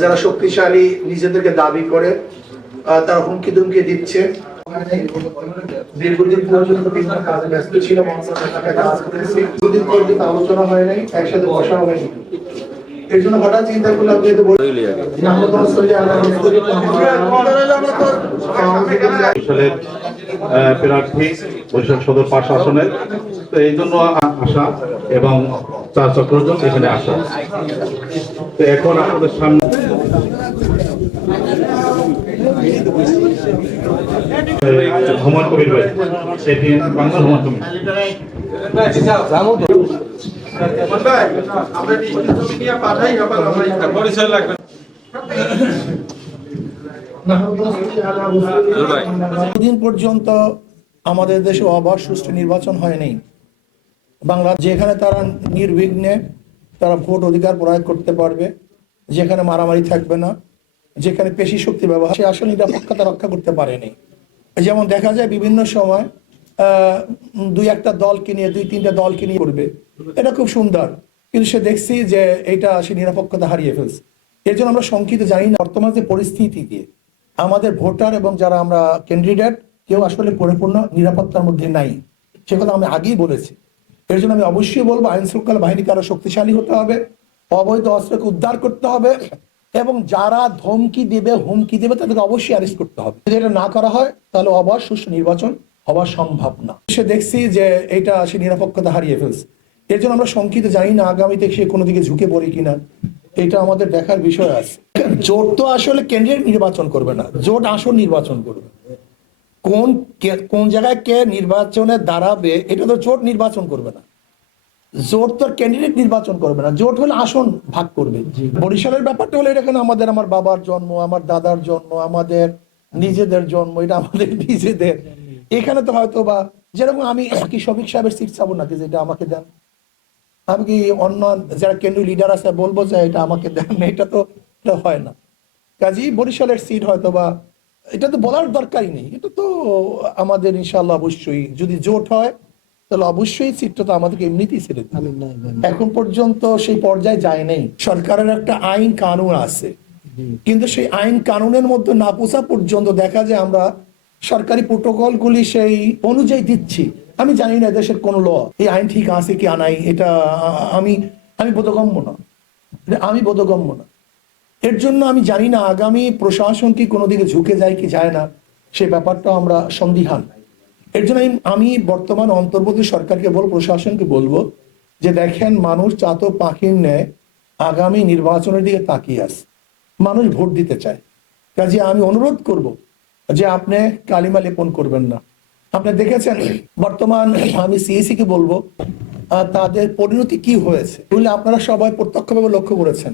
যারা শক্তিশালী নিজেদেরকে দাবি করে তারা হুমকি দুমকি দিচ্ছে। দীর্ঘদিন পর্যন্ত বিভিন্ন কাজে ব্যস্ত ছিল, দুদিন পর্যন্ত আলোচনা হয় নাই, একসাথে বসা হয়নি। এর জন্য হঠাৎ চিন্তা করলাম যেহেতু প্রার্থী বরিশাল সদর 5 আসনের, তো এই জন্য আসা এবং 4 চক্রজন এখানে আসা। তো এখন আপনাদের সামনে হুমায়ুন কবির ভাই, সেটি বাংলা হুমায়ুন কবির। দিন পর্যন্ত আমাদের দেশে অবাধ সুষ্ঠু নির্বাচন হয়নি। বাংলা যেখানে তারা নির্বিঘ্নে তারা ভোট অধিকার প্রয়োগ করতে পারবে, যেখানে মারামারি থাকবে না, যেখানে পেশি শক্তি ব্যবহার, সে আসলে নিরাপত্তা রক্ষা করতে পারেনি। যেমন দেখা যায় বিভিন্ন সময় 2-1টা দলকে নিয়ে 2-3টা দলকে নিয়ে করবে, এটা খুব সুন্দর, কিন্তু সে দেখছি যে এটা সে নিরাপত্তা হারিয়ে ফেলছে। এর জন্য আমরা শঙ্কিত, জানি না বর্তমান যে পরিস্থিতি দিয়ে আমাদের ভোটার এবং যারা আমরা ক্যান্ডিডেট কেউ আসলে পরিপূর্ণ নিরাপত্তার মধ্যে নাই, সে কথা আমি আগেই বলেছি। এর জন্য আমি অবশ্যই বলবো আইন শৃঙ্খলা বাহিনীকে আরো শক্তিশালী হতে হবে, অবৈধ অস্ত্রকে উদ্ধার করতে হবে এবং যারা ধমকি দেবে হুমকি দেবে তাদেরকে অবশ্যই অ্যারেস্ট করতে হবে। যদি এটা না করা হয় তাহলে অবাধ সুষ্ঠু নির্বাচন হওয়া সম্ভব না। সে দেখছি যে এটা সে নিরাপত্তা হারিয়ে ফেলছে। এর জন্য আমরা শঙ্কিত, জানি না আগামীতে সে কোনো দিকে ঝুঁকে পড়ে কিনা, এটা আমাদের দেখার বিষয় আছে। জোট তো আসলে ক্যান্ডিডেট নির্বাচন করবে না, জোট আসন নির্বাচন করবে। কোন জায়গায় কে নির্বাচনে দাঁড়াবে এটা তো জোট নির্বাচন করবে না। জোট তো ক্যান্ডিডেট নির্বাচন করবে না, জোট হলে আসন ভাগ করবে। বরিশালের ব্যাপারটা হলো এখানে আমাদের, আমার বাবার জন্ম, আমার দাদার জন্ম, আমাদের নিজেদের জন্ম, এটা আমাদের নিজেদের। এখানে তো হয়তো বা যেরকম আমি কি শফিক সাহেবের সিট চাবো নাকি যে এটা আমাকে দেন, আমি কি অন্য যারা কেন্দ্রীয় লিডার আছে বলবো যে এটা আমাকে দেন, এটা তো এটা হয় না। কাজী বরিশালের সিট হয়তো বা এটা তো বলার দরকারই নেই, এটা তো আমাদের ইনশাল্লাহ অবশ্যই যদি জোট হয় তাহলে অবশ্যই সিটটা তো আমাদেরকে এমনিতেই ছেড়ে দিবে। এখন পর্যন্ত সেই পর্যায়ে যায় নাই। সরকারের একটা আইন কানুন আছে, কিন্তু সেই আইন কানুনের মধ্যে না পৌঁছা পর্যন্ত দেখা যায় আমরা সরকারি প্রোটোকল গুলি সেই অনুযায়ী দিচ্ছি। আমি জানি না দেশের কোন ল এই আইন ঠিক আছে কি নাই, এটা আমি আমি বোধগম্য না, আমি বোধগম্য না। এর জন্য আমি জানি না আগামী প্রশাসন কি কোনো দিকে ঝুঁকে যায় কি যায় না, সেই ব্যাপারটা আমরা সন্দিহান। এর জন্য আমি বর্তমান অন্তর্বর্তী সরকারকে বলবো, প্রশাসনকে বলবো যে দেখেন মানুষ চাতক পাখির ন্যায় আগামী নির্বাচনের দিকে তাকিয়ে আছে, মানুষ ভোট দিতে চায়। কাজে আমি অনুরোধ করব যে আপনি কালিমা লেপন করবেন না। আপনি দেখেছেন বর্তমান, আমি সিএসি কে বলবো তাদের পরিণতি কি হয়েছে বলে আপনারা সবাই প্রত্যক্ষভাবে লক্ষ্য করেছেন।